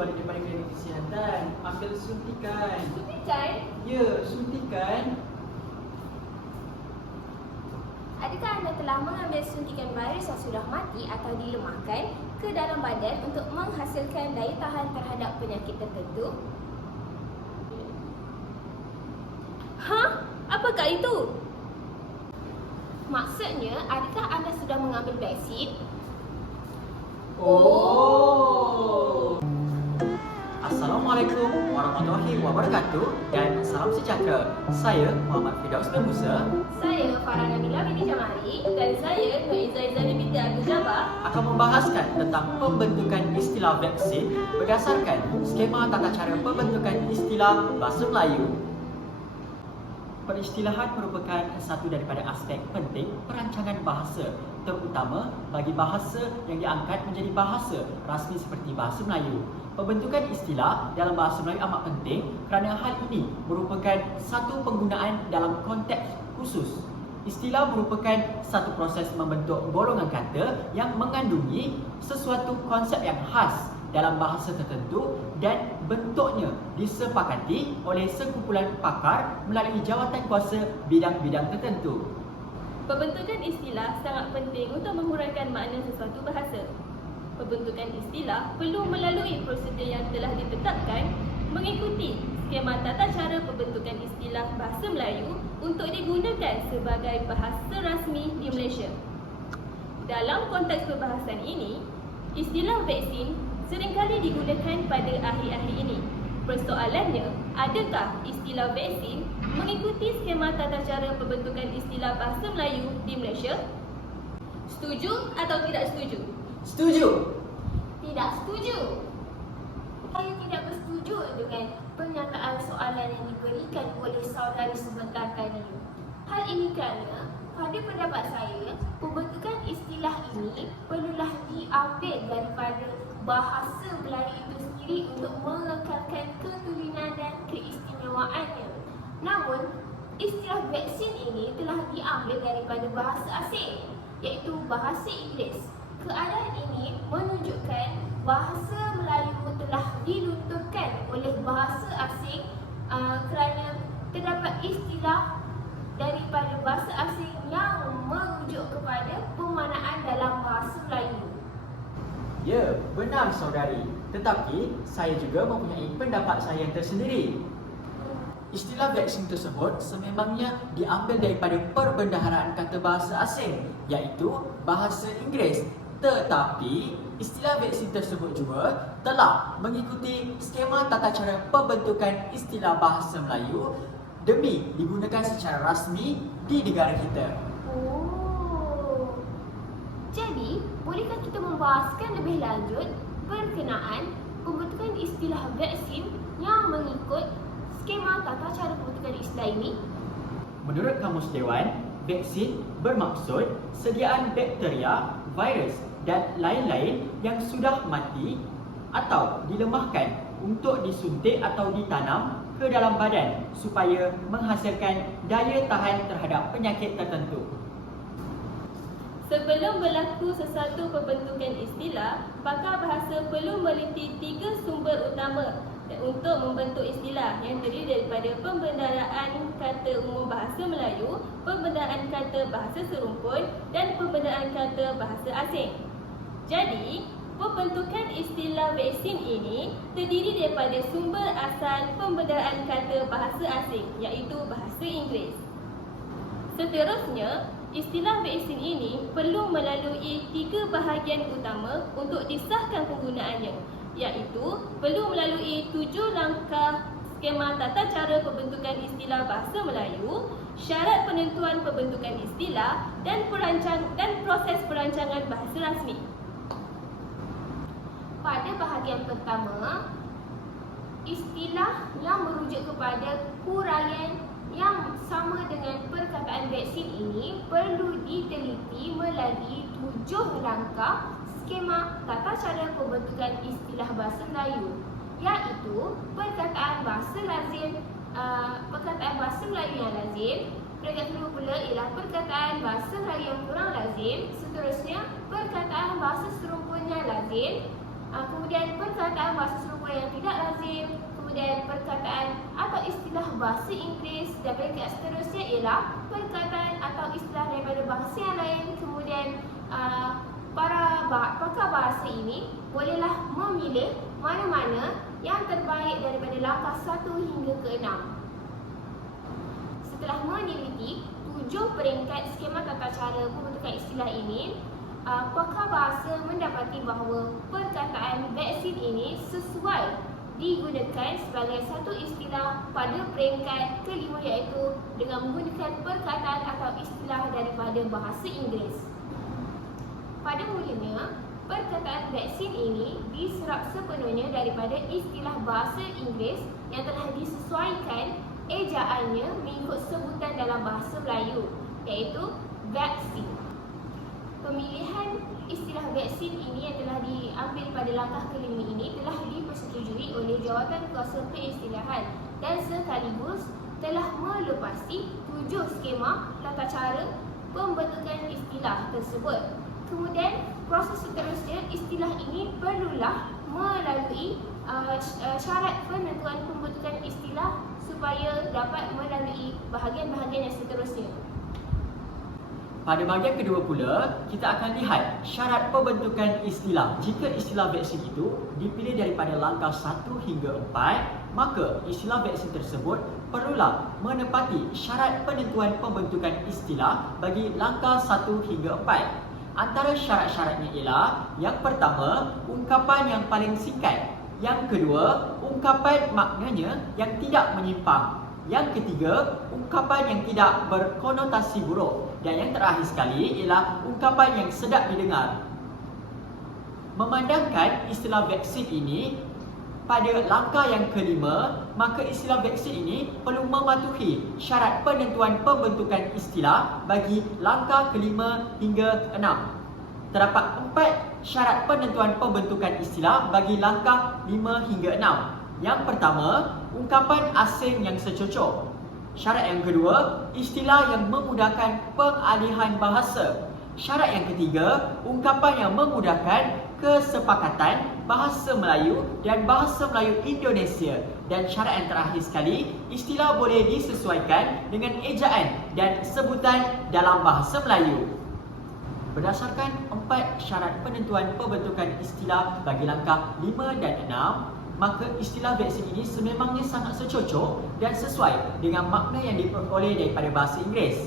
balik daripada klinik kesihatan. Ambil suntikan. Suntikan? Ya, suntikan. Adakah anda telah mengambil suntikan virus yang sudah mati atau dilemahkan ke dalam badan untuk menghasilkan daya tahan terhadap penyakit tertentu? Apakah itu? Maksudnya, adakah anda sudah mengambil vaksin? Assalamualaikum warahmatullahi wabarakatuh dan salam sejahtera. Saya Muhammad Firdaus bin Musa. Saya Farah Nabila binti Jamari dan saya Nur Izzah binti Abdul Jabbar Akan membahaskan tentang pembentukan istilah vaksin berdasarkan skema tata cara pembentukan istilah bahasa Melayu. Peristilahan merupakan satu daripada aspek penting perancangan bahasa, terutama bagi bahasa yang diangkat menjadi bahasa rasmi seperti bahasa Melayu. Pembentukan istilah dalam bahasa Melayu amat penting kerana hal ini merupakan satu penggunaan dalam konteks khusus. Istilah merupakan satu proses membentuk golongan kata yang mengandungi sesuatu konsep yang khas dalam bahasa tertentu dan bentuknya disepakati oleh sekumpulan pakar melalui jawatan kuasa bidang-bidang tertentu. Pembentukan istilah sangat penting untuk menguraikan makna sesuatu bahasa. Pembentukan istilah perlu melalui prosedur yang telah ditetapkan mengikuti skema tata cara pembentukan istilah bahasa Melayu untuk digunakan sebagai bahasa rasmi di Malaysia. Dalam konteks perbahasan ini, istilah vaksin seringkali digunakan pada akhir-akhir ini. Persoalannya, adakah istilah vaksin mengikuti skema tata cara pembentukan istilah bahasa Melayu di Malaysia? Setuju atau tidak setuju? Setuju? Tidak setuju. Saya tidak bersetuju dengan pernyataan soalan yang diberikan oleh saudari sebentar tadi. Hal ini kerana pada pendapat saya, pembentukan istilah ini perlulah diambil daripada bahasa Melayu itu sendiri untuk mengekalkan keturunan dan keistimewaannya. Namun, istilah vaksin ini telah diambil daripada bahasa asing, iaitu bahasa Inggeris. Keadaan ini menunjukkan bahasa Melayu telah dilunturkan oleh bahasa asing kerana terdapat istilah daripada bahasa asing yang merujuk kepada pemaknaan dalam bahasa Melayu. Ya, benar saudari. Tetapi saya juga mempunyai pendapat saya yang tersendiri. Istilah vaksin tersebut sememangnya diambil daripada perbendaharaan kata bahasa asing, iaitu bahasa Inggeris. Tetapi istilah vaksin tersebut juga telah mengikuti skema tata cara pembentukan istilah bahasa Melayu demi digunakan secara rasmi di negara kita. Jadi, bolehkah kita membahaskan lebih lanjut berkenaan pembentukan istilah vaksin yang mengikut skema tata cara pembentukan istilah ini? Menurut Kamus Dewan, vaksin bermaksud sediaan bakteria, virus dan lain-lain yang sudah mati atau dilemahkan untuk disuntik atau ditanam ke dalam badan supaya menghasilkan daya tahan terhadap penyakit tertentu. Sebelum berlaku sesuatu pembentukan istilah, pakar bahasa perlu meliti 3 sumber utama untuk membentuk istilah yang terdiri daripada pembendaharaan kata umum bahasa Melayu, pembendaharaan kata bahasa serumpun dan pembendaan kata bahasa asing. Jadi, pembentukan istilah vaksin ini terdiri daripada sumber asal pembendaharaan kata bahasa asing, iaitu bahasa Inggeris. Seterusnya, istilah vaksin ini perlu melalui 3 bahagian utama untuk disahkan penggunaannya, iaitu perlu melalui 7 langkah skema tata cara pembentukan istilah bahasa Melayu, syarat penentuan pembentukan istilah dan proses perancangan bahasa rasmi. Pada bahagian pertama, istilah yang merujuk kepada huraian yang sama dengan perkataan vaksin ini perlu diteliti melalui 7 langkah skema tata cara pembentukan istilah bahasa Melayu, iaitu perkataan bahasa lazim, perkataan bahasa Melayu yang lazim. Peringkat kedua pula ialah perkataan bahasa Melayu yang kurang lazim. Seterusnya, perkataan bahasa serumpun yang lazim. kemudian perkataan bahasa serupa yang tidak lazim, kemudian perkataan atau istilah bahasa Inggeris, dan berikut seterusnya ialah perkataan atau istilah daripada bahasa yang lain. Kemudian para pakar bahasa ini bolehlah memilih mana-mana yang terbaik daripada langkah 1 hingga ke 6. Setelah meneliti 7 peringkat skema tata cara pembentukan istilah ini, pakar bahasa mendapati bahawa perkataan vaksin ini sesuai digunakan sebagai satu istilah pada peringkat kelima, iaitu dengan menggunakan perkataan atau istilah daripada bahasa Inggeris. Pada mulanya, perkataan vaksin ini diserap sepenuhnya daripada istilah bahasa Inggeris yang telah disesuaikan ejaannya mengikut sebutan dalam bahasa Melayu, iaitu vaksin. Pemilihan istilah vaksin ini yang telah diambil pada langkah kelima ini telah dipersetujui oleh Jawatan Kuasa Peristilahan dan sekaligus telah melepasi 7 skema tata cara pembentukan istilah tersebut. Kemudian proses seterusnya, istilah ini perlulah melalui syarat penentuan pembentukan istilah supaya dapat melalui bahagian-bahagian yang seterusnya. Pada bahagian kedua pula, kita akan lihat syarat pembentukan istilah. Jika istilah vaksin itu dipilih daripada langkah 1 hingga 4, maka istilah vaksin tersebut perlulah menepati syarat penentuan pembentukan istilah bagi langkah 1 hingga 4. Antara syarat-syaratnya ialah, yang pertama, ungkapan yang paling singkat. Yang kedua, ungkapan maknanya yang tidak menyimpang. Yang ketiga, ungkapan yang tidak berkonotasi buruk. Dan yang terakhir sekali ialah ungkapan yang sedap didengar. Memandangkan istilah vaksin ini pada langkah yang kelima, maka istilah vaksin ini perlu mematuhi syarat penentuan pembentukan istilah bagi langkah kelima hingga 6. Terdapat 4 syarat penentuan pembentukan istilah bagi langkah 5 hingga 6. Yang pertama, ungkapan asing yang secocok. Syarat yang kedua, istilah yang memudahkan pengalihan bahasa. Syarat yang ketiga, ungkapan yang memudahkan kesepakatan bahasa Melayu dan bahasa Melayu Indonesia. Dan syarat yang terakhir sekali, istilah boleh disesuaikan dengan ejaan dan sebutan dalam bahasa Melayu. Berdasarkan 4 syarat penentuan pembentukan istilah bagi langkah 5 dan 6, maka istilah vaksin ini sememangnya sangat secocok dan sesuai dengan makna yang diperoleh daripada bahasa Inggeris.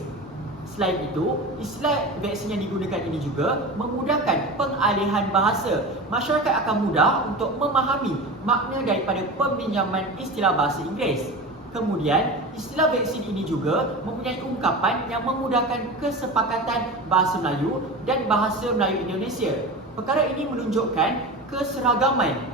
Selain itu, istilah vaksin yang digunakan ini juga memudahkan pengalihan bahasa. Masyarakat akan mudah untuk memahami makna daripada peminjaman istilah bahasa Inggeris. Kemudian, istilah vaksin ini juga mempunyai ungkapan yang memudahkan kesepakatan bahasa Melayu dan bahasa Melayu Indonesia. Perkara ini menunjukkan keseragaman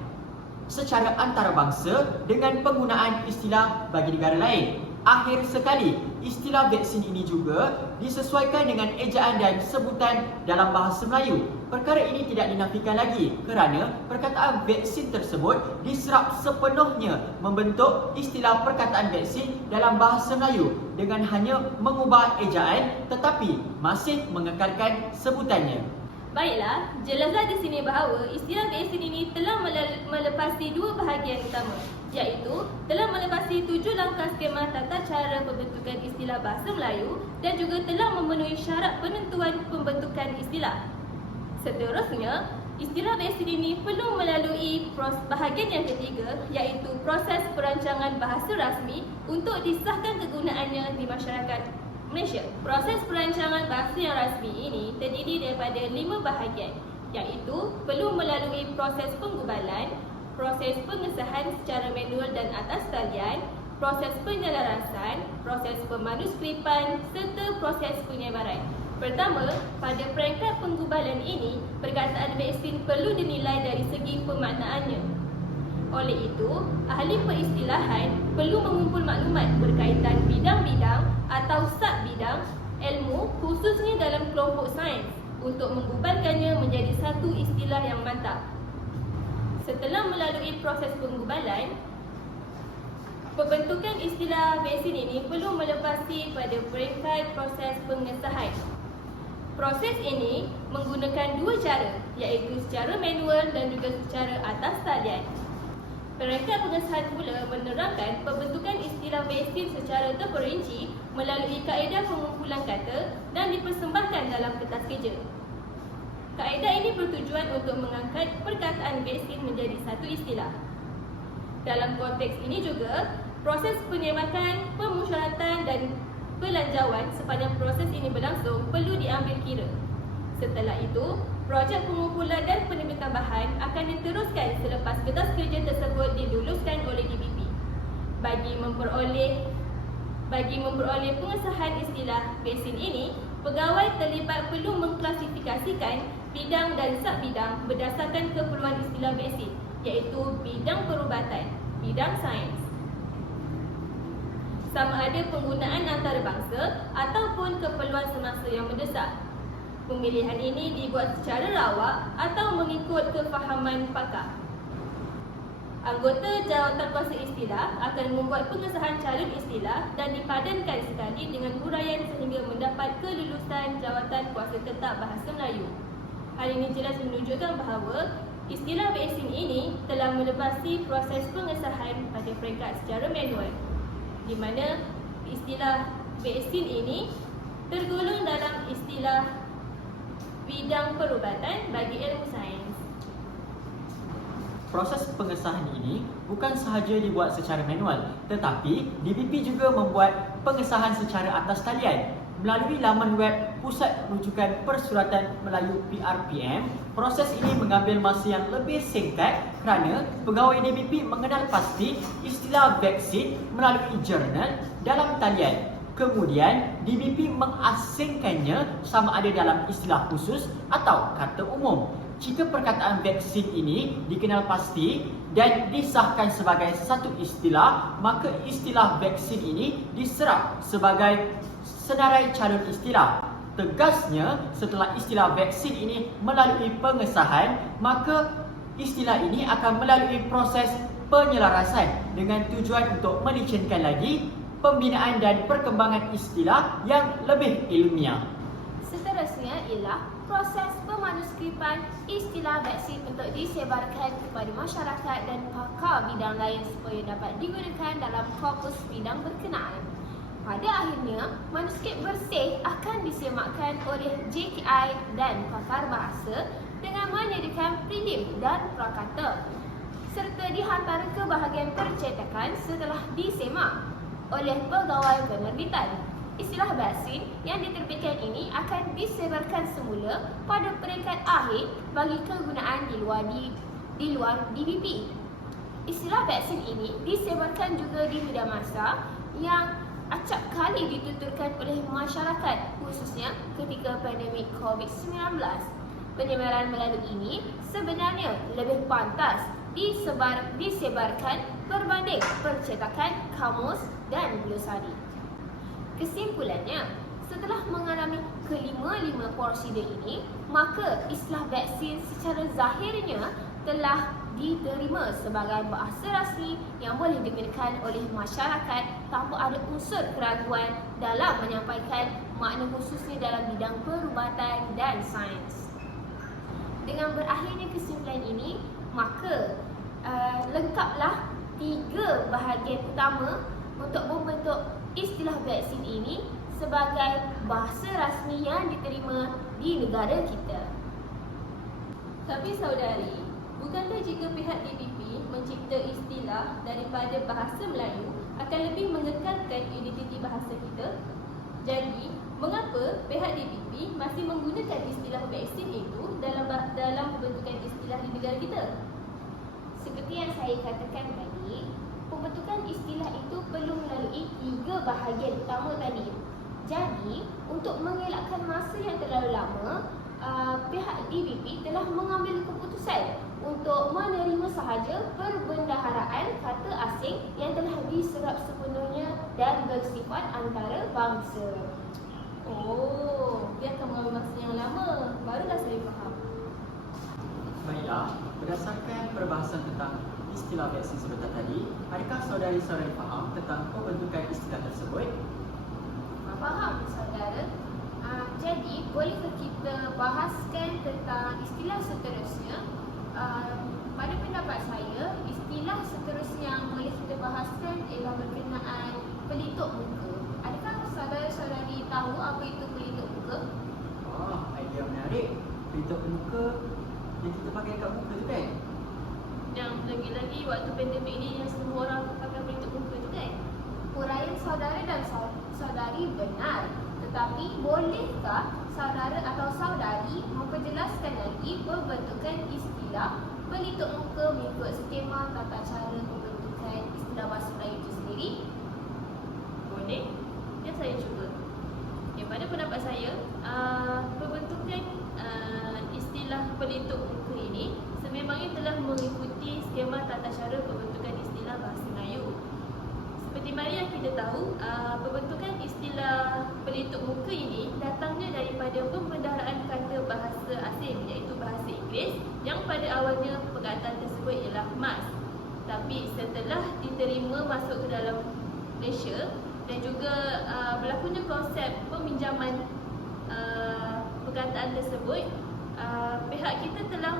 secara antarabangsa dengan penggunaan istilah bagi negara lain. Akhir sekali, istilah vaksin ini juga disesuaikan dengan ejaan dan sebutan dalam bahasa Melayu. Perkara ini tidak dinafikan lagi kerana perkataan vaksin tersebut diserap sepenuhnya membentuk istilah perkataan vaksin dalam bahasa Melayu dengan hanya mengubah ejaan tetapi masih mengekalkan sebutannya. Baiklah, jelaslah di sini bahawa istilah vaksin ini telah melepasi 2 bahagian utama, iaitu telah melepasi 7 langkah skema tata cara pembentukan istilah bahasa Melayu dan juga telah memenuhi syarat penentuan pembentukan istilah. Seterusnya, istilah vaksin ini perlu melalui bahagian yang ketiga, iaitu proses perancangan bahasa rasmi untuk disahkan kegunaannya di masyarakat Malaysia. Proses perancangan bahasa yang rasmi ini terdiri daripada 5 bahagian, iaitu perlu melalui proses penggubalan, proses pengesahan secara manual dan atas talian, proses penyelarasan, proses pemanuskripan serta proses penyebaran. Pertama, pada peringkat penggubalan ini, perkataan vaksin perlu dinilai dari segi pemaknaannya. Oleh itu, ahli peristilahan perlu mengumpul maklumat berkaitan bidang-bidang atau sub-bidang ilmu khususnya dalam kelompok sains untuk menggubalkannya menjadi satu istilah yang mantap. Setelah melalui proses penggubalan, pembentukan istilah vaksin ini perlu melepasi pada peringkat proses pengesahan. Proses ini menggunakan dua cara, iaitu secara manual dan juga secara atas talian. Perangkat pengesahan pula menerangkan pembentukan istilah vaksin secara terperinci melalui kaedah pengumpulan kata dan dipersembahkan dalam kertas kerja. Kaedah ini bertujuan untuk mengangkat perkataan vaksin menjadi satu istilah. Dalam konteks ini juga, proses penyemakan, pemusyawaratan dan pelanjauan sepanjang proses ini berlangsung perlu diambil kira. Setelah itu, projek pengumpulan dan penerbitan bahan akan diteruskan selepas kertas kerja tersebut diluluskan oleh DPP. Bagi memperoleh pengesahan istilah vaksin ini, pegawai terlibat perlu mengklasifikasikan bidang dan sub-bidang berdasarkan keperluan istilah vaksin, iaitu bidang perubatan, bidang sains. Sama ada penggunaan antarabangsa ataupun keperluan semasa yang mendesak. Pemilihan ini dibuat secara rawak atau mengikut kefahaman pakar. Anggota jawatan kuasa istilah akan membuat pengesahan calon istilah dan dipadankan sekali dengan huraian sehingga mendapat kelulusan jawatan kuasa tetap bahasa Melayu. Hal ini jelas menunjukkan bahawa istilah vaksin ini telah melebasi proses pengesahan pada peringkat secara manual, di mana istilah vaksin ini tergolong dalam istilah bidang perubatan bagi ilmu sains. Proses pengesahan ini bukan sahaja dibuat secara manual, tetapi DPP juga membuat pengesahan secara atas talian. Melalui laman web Pusat Rujukan Persuratan Melayu PRPM, proses ini mengambil masa yang lebih singkat kerana pegawai DPP mengenal pasti istilah vaksin melalui jurnal dalam talian. Kemudian, DPP mengasingkannya sama ada dalam istilah khusus atau kata umum. Jika perkataan vaksin ini dikenal pasti dan disahkan sebagai satu istilah, maka istilah vaksin ini diserap sebagai senarai calon istilah. Tegasnya, setelah istilah vaksin ini melalui pengesahan, maka istilah ini akan melalui proses penyelarasan dengan tujuan untuk melicinkan lagi pembinaan dan perkembangan istilah yang lebih ilmiah. Seterusnya ialah proses pemanuskripan istilah vaksin untuk disebarkan kepada masyarakat dan pakar bidang lain supaya dapat digunakan dalam korpus bidang berkenaan. Pada akhirnya, manuskrip bersih akan disemakkan oleh JKI dan pakar bahasa dengan menyediakan prelim dan prakata serta dihantar ke bahagian percetakan setelah disemak oleh pegawai penerbitan. Istilah vaksin yang diterbitkan ini akan disebarkan semula pada peringkat akhir bagi kegunaan di luar DPP. Istilah vaksin ini disebarkan juga di media massa yang acap kali dituturkan oleh masyarakat, khususnya ketika pandemik COVID-19. Penyebaran melalui ini sebenarnya lebih pantas disebarkan berbanding percetakan kamus dan glosari. Kesimpulannya, setelah mengalami kelima-lima prosedur ini, maka istilah vaksin secara zahirnya telah diterima sebagai bahasa rasmi yang boleh digunakan oleh masyarakat tanpa ada unsur keraguan dalam menyampaikan makna khususnya dalam bidang perubatan dan sains. Dengan berakhirnya kesimpulan ini, maka lengkaplah 3 bahagian utama untuk membentuk istilah vaksin ini sebagai bahasa rasmi yang diterima di negara kita. Tapi saudari, bukankah jika pihak DPP mencipta istilah daripada bahasa Melayu akan lebih mengekalkan identiti bahasa kita? Jadi, mengapa pihak DPP masih menggunakan istilah vaksin itu dalam pembentukan istilah di negara kita? Seperti yang saya katakan tadi, pembentukan istilah itu perlu melalui 3 bahagian utama tadi. Jadi, untuk mengelakkan masa yang terlalu lama, pihak DPP telah mengambil keputusan untuk menerima sahaja perbendaharaan kata asing yang telah diserap sepenuhnya dan bersifat antarabangsa. Oh, dia akan mengambil masa yang lama. Barulah saya faham. Baiklah, berdasarkan perbahasan tentang istilah vaksin sebentar tadi, adakah saudari-saudari faham tentang pembentukan istilah tersebut? Faham, saudara? Jadi, bolehkah kita bahaskan tentang istilah seterusnya? Pada pendapat saya, istilah seterusnya yang boleh kita bahaskan ialah berkenaan pelitup muka. Adakah saudara-saudari tahu apa itu pelitup muka? Oh, idea menarik. Pelitup muka yang kita pakai kat muka tu kan? Yang lagi-lagi waktu pandemik ni yang semua orang pakai pelitup muka tu kan? Huraian saudara dan saudari benar. Tetapi, bolehkah saudara atau saudari memperjelaskan lagi pembentukan istilah pelitup muka mengikut skema tata cara pembentukan istilah bahasa Melayu itu sendiri? Boleh? Ya, saya cuba. Okay, pada pendapat saya, pembentukan istilah pelitup muka ini sememangnya telah mengikuti skema tata cara pembentukan istilah bahasa Melayu. Seperti mana yang kita tahu, pembentukan istilah pelitup muka ini datangnya daripada pembendaharaan kata bahasa asing, iaitu bahasa Inggeris, yang pada awalnya perkataan tersebut ialah mas. Tapi setelah diterima masuk ke dalam Malaysia dan juga berlakunya konsep peminjaman perkataan tersebut, pihak kita telah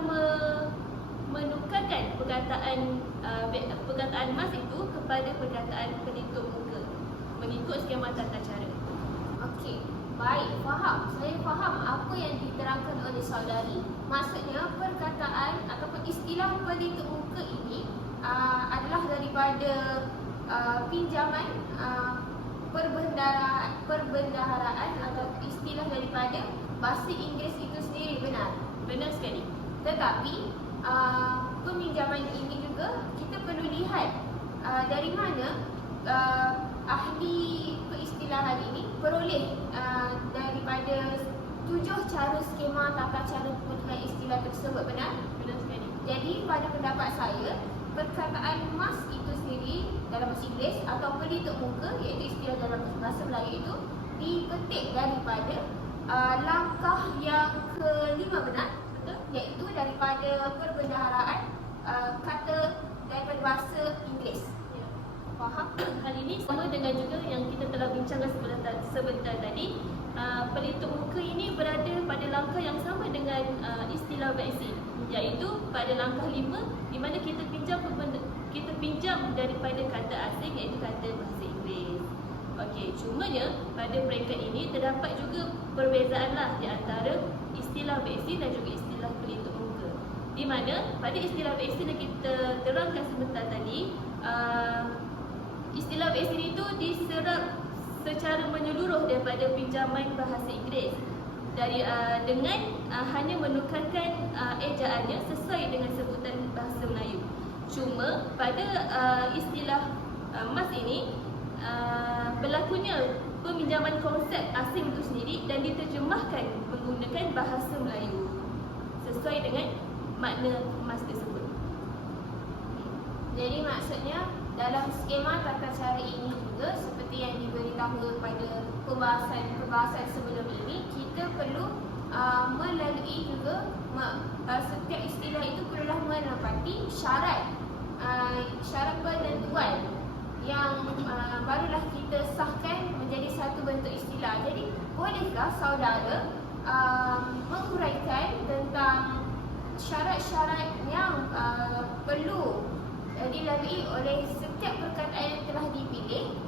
menukarkan perkataan mas itu kepada perkataan pelitup muka mengikut skema tata cara. Okey, baik, faham. Saya faham apa yang diterangkan oleh saudari. Maksudnya perkataan ataupun istilah pelitup muka ini adalah daripada pinjaman perbendaharaan atau istilah daripada bahasa Inggeris itu sendiri, benar? Benar sekali. Tetapi peminjaman ini juga kita perlu lihat dari mana ahli peristilahan ini peroleh daripada 7 cara skema tata cara pembentukan istilah tersebut, benar? Benar sekali. Jadi pada pendapat saya, perkataan mas itu sendiri dalam bahasa Inggeris atau pelitup muka, iaitu istilah dalam bahasa Melayu itu dipetik daripada langkah yang kelima, benar? Betul? Iaitu daripada perbendaharaan kata daripada bahasa Inggeris. Ya. Faham? Hal ini sama dengan juga yang kita telah bincangkan sebentar tadi. Pelitup muka ini berada pada langkah yang sama dengan istilah vaksin, iaitu pada langkah 5 di mana kita pinjam daripada kata asing, iaitu kata bahasa Inggeris. Okey, cumanya pada peringkat ini terdapat juga perbezaanlah di antara istilah vaksin dan juga istilah pelitup muka. Di mana pada istilah vaksin yang kita terangkan sebentar tadi, istilah vaksin itu diserap secara menyeluruh daripada pinjaman bahasa Inggeris dengan hanya menukarkan ejaannya sesuai dengan sebutan bahasa Melayu. Cuma pada istilah mas ini berlakunya peminjaman konsep asing itu sendiri dan diterjemahkan menggunakan bahasa Melayu sesuai dengan makna mas tersebut. Jadi maksudnya dalam skema tata cara ini juga seperti yang diberitahu pada pembahasan sebelum ini, kita perlu melalui juga setiap istilah itu perlulah menepati syarat penentuan yang barulah kita sahkan menjadi satu bentuk istilah. Jadi bolehkah saudara menguraikan tentang syarat-syarat yang perlu dilalui oleh setiap perkataan yang telah dipilih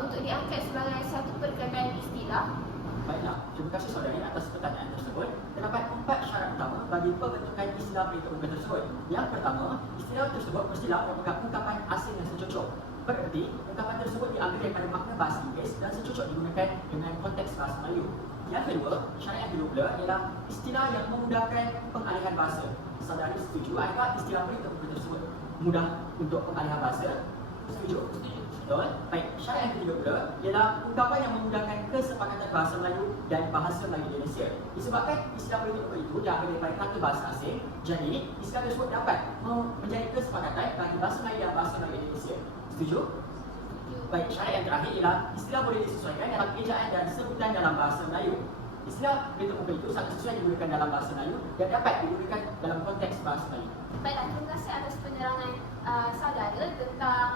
untuk diangkat sebagai satu perkataan istilah? Baiklah, terima kasih saudari atas pertanyaan tersebut. Terdapat 4 syarat utama bagi pembentukan istilah pelitup muka tersebut. Yang pertama, istilah tersebut mestilah merupakan ungkapan asing yang secocok. Bererti, ungkapan tersebut diambil daripada makna bahasa Inggeris dan secocok digunakan dengan konteks bahasa Melayu. Yang kedua, syarat yang kedua pula ialah istilah yang memudahkan pengalihan bahasa. Saudari setuju adakah istilah pelitup muka tersebut mudah untuk pengalihan bahasa? Setuju? Betul? Baik, syarat yang ketiga pula ialah ungkapan yang memudahkan kesepakatan bahasa Melayu dan bahasa Melayu Indonesia. Disebabkan istilah pelitup muka itu diambil daripada kata bahasa asing, jadi istilah tersebut dapat menjadi kesepakatan bagi bahasa Melayu dan bahasa Melayu Indonesia. Setuju? Baik, syarat yang terakhir ialah istilah boleh disesuaikan dalam ejaan dan sebutan dalam bahasa Melayu. Istilah pelitup muka itu sangat sesuai digunakan dalam bahasa Melayu dan dapat digunakan dalam konteks bahasa Melayu. Baiklah, terima kasih atas penerangan saudara tentang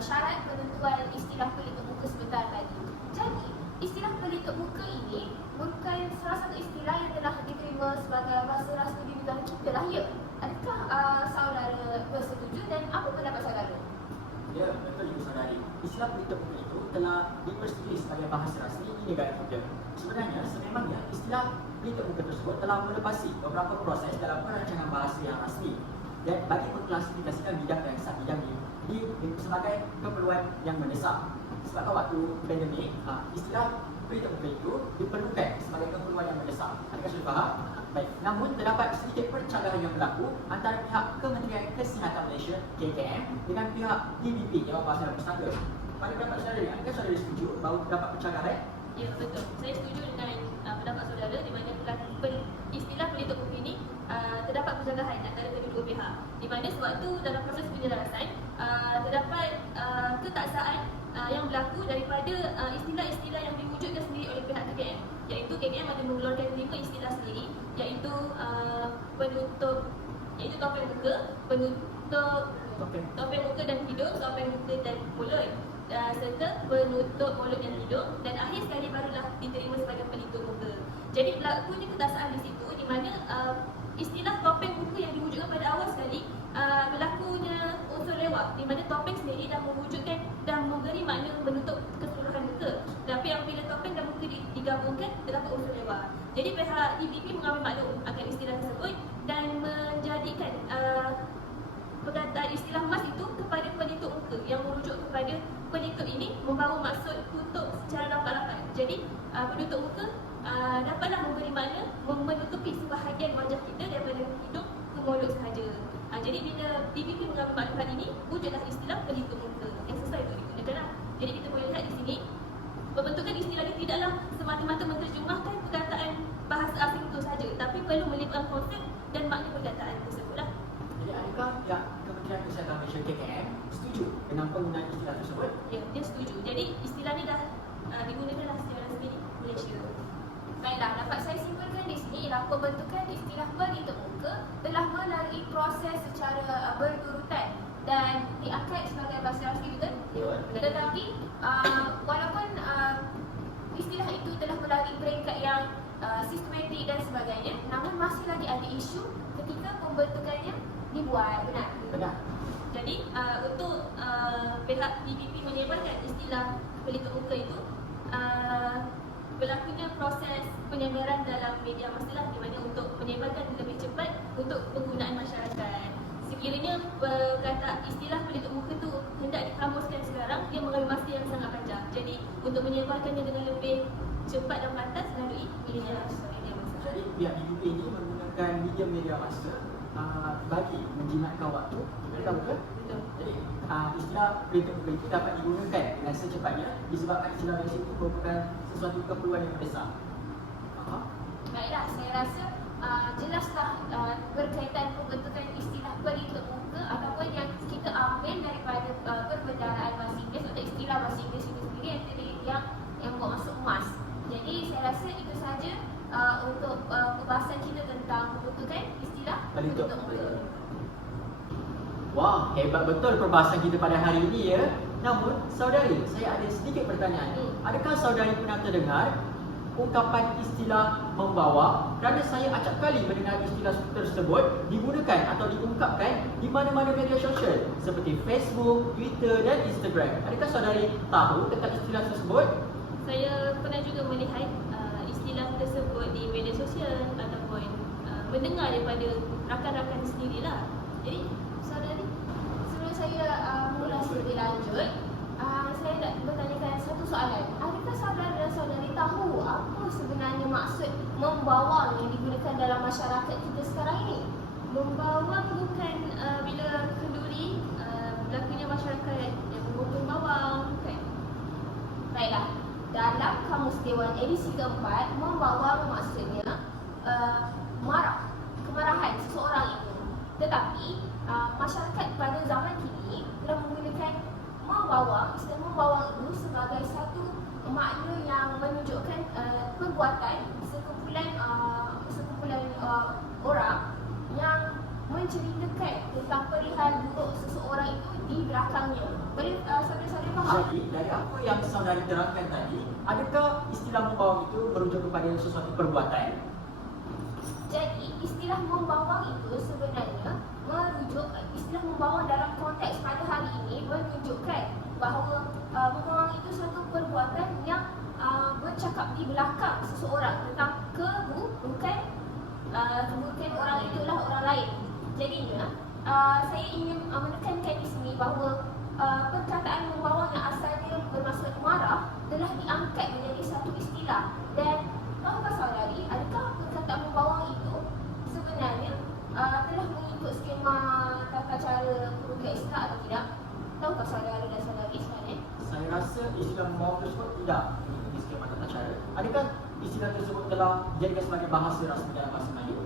syarat penentuan istilah pelitup muka sebentar tadi. Jadi, istilah pelitup muka ini bukan salah satu istilah yang telah diterima sebagai bahasa rasmi di negara kita lah, ya? Adakah saudara bersetuju dan apa pendapat saudara? Ya, betul Ibu Saudari. Istilah pelitup muka itu telah dipersetujui sebagai bahasa rasmi di negara kita. Sebenarnya, sememangnya istilah pelitup muka tersebut telah melepasi beberapa proses dalam perancangan bahasa yang rasmi dan bagi mengklasifikasikan bidang dan sub-bidang sebagai keperluan yang mendesak. Sebab waktu pandemik, istilah pelitup muka itu diperlukan sebagai keperluan yang mendesak. Adakah sudah faham? Baik, namun terdapat sedikit percakapan yang berlaku antara pihak Kementerian Kesihatan Malaysia KKM dengan pihak DBP Dewan Bahasa dan Pustaka. Pada pendapat saudara, adakah saudara setuju bahawa terdapat percakapan? Ya, betul. Saya setuju dengan pendapat saudara di mana istilah pelitup muka ini terdapat percakapan antara kedua pihak. Di mana sewaktu dalam proses penyelarasan terdapat ketaksaan yang berlaku daripada istilah-istilah yang diwujudkan sendiri oleh pihak KKM, iaitu KKM ada mengeluarkan 5 istilah sendiri, iaitu topeng muka, penutup topeng muka dan hidung, topeng muka dan mulut, serta penutup mulut dan hidung, dan akhir sekali barulah diterima sebagai pelitup muka. Jadi berlakunya ketaksaan di situ di mana istilah topeng muka yang diwujudkan pada awal sekali berlakunya unsur lewat, di mana topeng sendiri dah mewujudkan dan memberi makna menutup keseluruhan muka. Tapi apabila topeng dan muka digabungkan, terdapat unsur lewat. Jadi pihak DBP mengambil maklum akan istilah tersebut dan menjadikan perkataan istilah mas itu kepada pelitup muka yang merujuk kepada pelitup ini membawa maksud tutup secara rapat-rapat. Jadi penutup muka dapatlah memberi makna menutupi sebahagian wajah kita daripada hidung ke mulut sahaja. Jadi bila DBP mengambil maklumat ini, wujudlah istilah pelitup muka yang sesuai untuk digunakan. Jadi kita boleh lihat di sini, pembentukan istilah ini tidaklah semata-mata menterjemahkan perkataan bahasa asing itu sahaja, tapi perlu melibatkan konsep dan makna perkataan tersebutlah. Jadi adakah pihak Kementerian Kesihatan Malaysia KKM setuju dengan penggunaan istilah tersebut? Ya, dia setuju. Jadi istilah ini dah digunakanlah secara rasmi di Malaysia. Baiklah, dapat saya simpulkan di sini ialah pembentukan istilah pelitup muka telah melalui proses secara berurutan dan diangkat sebagai bahasa rasmi, betul? Ya. Tetapi walaupun istilah itu telah melalui peringkat yang sistematik dan sebagainya, namun masih lagi ada isu ketika pembentukannya dibuat, benar? Benar. Jadi untuk pihak DBP menyebarkan istilah pelitup muka itu berlakunya proses penyebaran dalam media masalah, di mana untuk menyebarkan lebih cepat untuk penggunaan masyarakat. Sekiranya kata istilah pelitup muka itu hendak dikamuskan sekarang, dia mengambil masa yang sangat panjang. Jadi untuk menyebarkannya dengan lebih cepat dan pantas melalui media masa. Jadi pihak DBP ini menggunakan media masa bagi menjimatkan waktu. Betul ke? Betul. Jadi istilah pelitup muka itu dapat digunakan dengan secepatnya disebabkan istilah Malaysia itu merupakan sesuatu keperluan yang besar. Baiklah, saya rasa jelaslah berkaitan pembentukan istilah pelitup muka ataupun yang kita ambil daripada perbendaharaan bahasa Inggeris untuk istilah bahasa Inggeris itu sendiri yang bermaksud emas. Jadi saya rasa itu sahaja untuk pembahasan kita tentang pembentukan istilah pelitup muka. Wah, hebat betul perbahasan kita pada hari ini, ya. Namun, saudari, saya ada sedikit pertanyaan. Adakah saudari pernah terdengar ungkapan istilah membawa? Kerana saya acap kali mendengar istilah tersebut digunakan atau diungkapkan di mana-mana media sosial seperti Facebook, Twitter dan Instagram. Adakah saudari tahu tentang istilah tersebut? Saya pernah juga melihat istilah tersebut di media sosial ataupun mendengar daripada rakan-rakan sendirilah. Jadi, saudari, Sebelum saya mengulas lebih lanjut, saya nak bertanyakan satu soalan. Adakah saudara dan saudari tahu apa sebenarnya maksud membawang yang digunakan dalam masyarakat kita sekarang ini? membawang bukan bila kenduri berlakunya masyarakat yang mengumpul bawang, kan? Baiklah, dalam Kamus Dewan edisi keempat, membawang maksudnya marah, kemarahan seseorang itu. Tetapi masyarakat pada zaman kini telah menggunakan membawang, istilah membawang itu sebagai satu makna yang menunjukkan perbuatan sekumpulan orang yang menceritakan tentang perihal buruk seseorang itu di belakangnya. Boleh saudara-saudara faham? Jadi, dari apa yang saudari terangkan tadi, adakah istilah membawang itu merujuk kepada sesuatu perbuatan? Jadi istilah membawang itu sebenarnya merujuk, istilah membawang dalam konteks pada hari ini menunjukkan bahawa membawang itu satu perbuatan yang bercakap di belakang seseorang tentang keburukan orang itulah orang lain. Jadinya saya ingin menekankan di sini bahawa perkataan membawang yang asalnya bermaksud marah telah diangkat menjadi satu istilah. Dan tahukah saudari, adakah perkataan membawang itu sebenarnya telah mengikut skema tata cara kerugian istilah atau tidak? Tahukah saudara dan saudari sekalian? Saya rasa istilah membawang tersebut tidak mengikuti skema tata cara. Adakah istilah tersebut telah dijadikan sebagai bahasa rasmi dalam bahasa Melayu?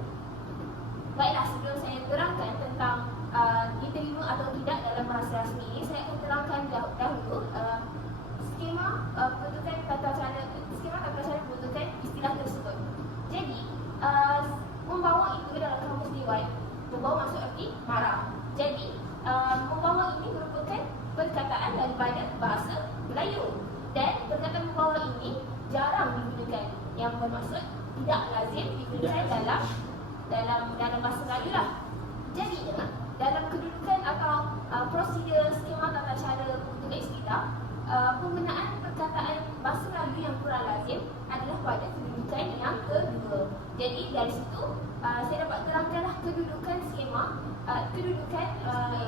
Baiklah, sebelum saya terangkan tentang diterima atau tidak dalam bahasa rasmi ini, saya akan terangkan dahulu skema tata cara pembentukan istilah tersebut. Jadi, membawang itu dalam kamus Dewan, membawang maksud arti marah. Jadi, membawang ini merupakan perkataan daripada bahasa Melayu, dan perkataan membawang ini jarang digunakan, yang bermaksud tidak lazim digunakan dalam bahasa Melayu lah. Jadinya, dalam kedudukan atau prosedur skema tata cara pembentukan istilah, penggunaan perkataan bahasa Melayu yang kurang lazim adalah pada kedudukan yang kedua. Jadi dari situ saya dapat terangkanlah kedudukan skema, kedudukan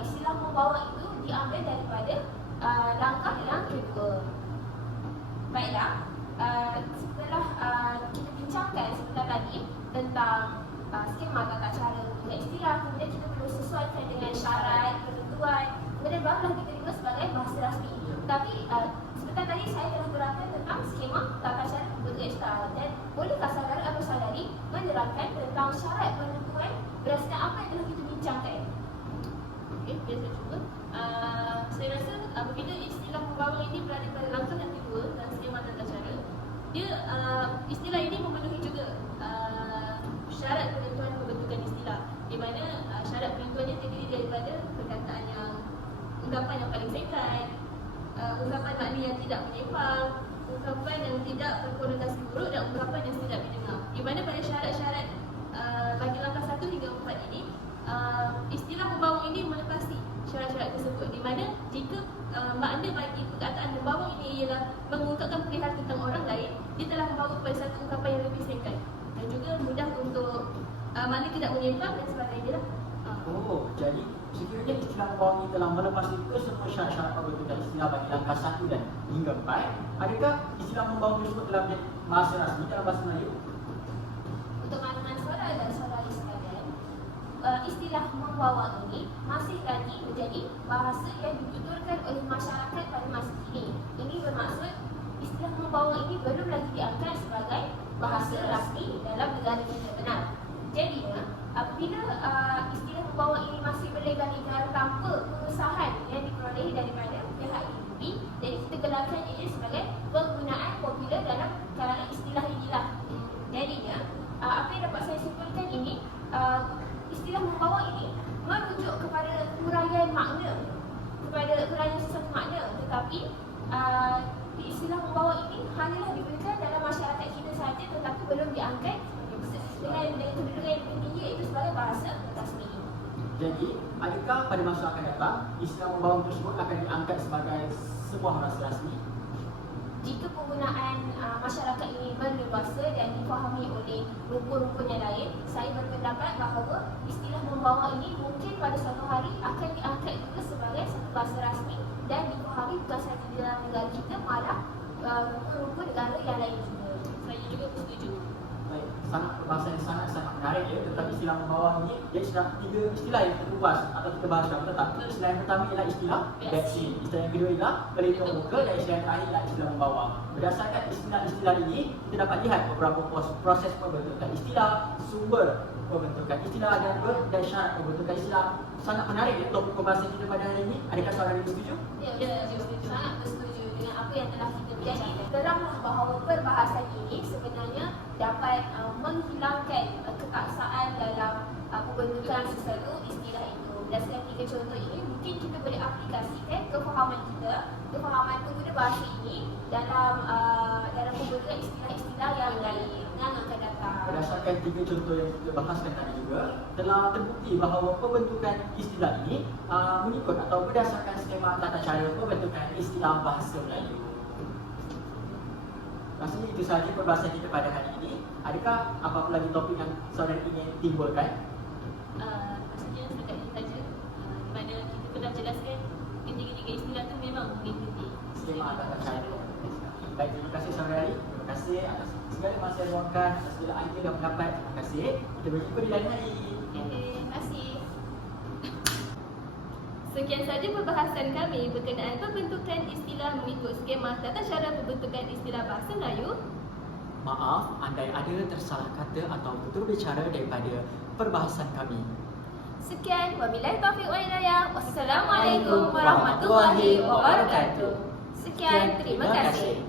istilah membawang itu diambil daripada langkah yang kedua. Baiklah, setelah kita bincangkan sebentar tadi tentang skema tata cara pembentukan istilah, kemudian kita perlu sesuaikan dengan syarat, ketentuan, kemudian barulah diterima sebagai bahasa rasmi. Tapi sebentar tadi saya telah terangkan tentang skema tata cara pembentukan istilah, dan bolehkah saudara atau saudari menerangkan tentang syarat penentuan berdasarkan apa yang telah kita bincangkan? Okey, biar saya cuba. Saya rasa apabila istilah membawang ini berada pada langkah yang kedua dalam skema tata cara, dia istilah ini memenuhi juga syarat penentuan pembentukan istilah, di mana syarat penentuannya terdiri daripada perkataan yang ungkapan yang paling singkat, ungkapan makna yang tidak menyimpang, ungkapan yang tidak berkonotasi buruk, dan ungkapan yang tidak didengar. Di mana pada syarat-syarat bagi langkah 1 hingga 4 ini, istilah membawang ini melepasi syarat-syarat tersebut, di mana jika makna bagi perkataan membawang ini ialah mengungkapkan perihal tentang orang lain, dia telah membawa kepada satu ungkapan yang lebih singkat dan juga mudah untuk makna tidak menyimpang dan sebagainya lah. Oh, jadi sekiranya istilah membawang ini telah melepasi kesemua syarat-syarat pembentukan istilah bagi langkah 1 dan hingga 4, adakah istilah membawang tersebut telah menjadi bahasa rasmi dalam bahasa Melayu? Untuk makluman saudara dan saudari sekalian, istilah membawang ini masih lagi menjadi bahasa yang dituturkan oleh masyarakat pada masa kini. Ini bermaksud istilah membawang ini belum lagi diangkat sebagai bahasa rasmi dalam negara kita benar. Jadinya, apabila istilah membawang ini masih berlegal-legal tanpa pengesahan yang diperolehi daripada pihak IUB, jadi kita gelarkannya ini sebagai penggunaan popular dalam kalangan istilah inilah. Jadinya, apa yang dapat saya simpulkan ini, istilah membawang ini merujuk kepada huraian makna, kepada huraian sesuatu makna, tetapi istilah membawang ini hanyalah digunakan dalam masyarakat kita sahaja, tetapi belum diangkat dengan kedudukan yang tinggi, iaitu sebagai bahasa rasmi. Jadi, adakah pada masa akan datang istilah membawang tersebut akan diangkat sebagai sebuah bahasa rasmi? Jika penggunaan masyarakat ini berleluasa dan difahami oleh rumpun-rumpun yang lain, saya berpendapat bahawa istilah membawang ini mungkin pada suatu hari akan diangkat juga sebagai satu bahasa rasmi dan difahami bukan sahaja di dalam negara kita, malah rumpun-rumpun negara yang lain juga. Saya juga setuju. Baik, sangat perbahasan yang sangat menarik ya tentang istilah membawang ini. Jadi sudah 3 istilah yang kita ubah atau kita bahas dalam tentang. Istilah yang pertama ialah istilah vaccine, istilah yang kedua ialah pelindung muka, dan istilah yang terakhir ialah istilah membawang. Berdasarkan istilah-istilah ini, kita dapat lihat beberapa proses pembentukan istilah, sumber pembentukan istilah dan syarat pembentukan istilah. Sangat menarik ya topik pembahasan kita pada hari ini. Adakah saudari bersetuju? Ya, sangat bersetuju dengan apa yang telah kita bicarakan. Teranglah bahawa perbahasan ini sebenarnya dapat menghilangkan ketaksaan dalam pembentukan sesuatu istilah itu. Berdasarkan 3 contoh ini, mungkin kita boleh aplikasikan kefahaman kita, kefahaman pengguna bahasa ini dalam pembentukan istilah-istilah yang lain yang akan datang. Berdasarkan 3 contoh yang kita bahaskan tadi juga, telah terbukti bahawa pembentukan istilah ini mengikut atau berdasarkan skema tata cara pembentukan istilah bahasa Melayu. Rasanya itu sahaja perbahasan kita pada hari ini. Adakah apa-apa lagi topik yang saudara ingin timbulkan? Maksudnya setakat ini saja. Di mana kita pernah jelaskan ketiga-tiga istilah tu memang mengikuti Skema tata cara. Baik, terima kasih saudari. Terima kasih atas segala masa yang luangkan, atas segala idea dan pendapat. Terima kasih. Kita berjumpa di lain hari. Terima kasih. Sekian saja perbahasan kami berkenaan pembentukan istilah mengikut skema tata cara pembentukan istilah bahasa Melayu. Maaf, andai ada tersalah kata atau tutur bicara daripada perbahasan kami. Sekian, wabillahi taufiq wal hidayah. Wassalamualaikum warahmatullahi wabarakatuh. Sekian, terima kasih.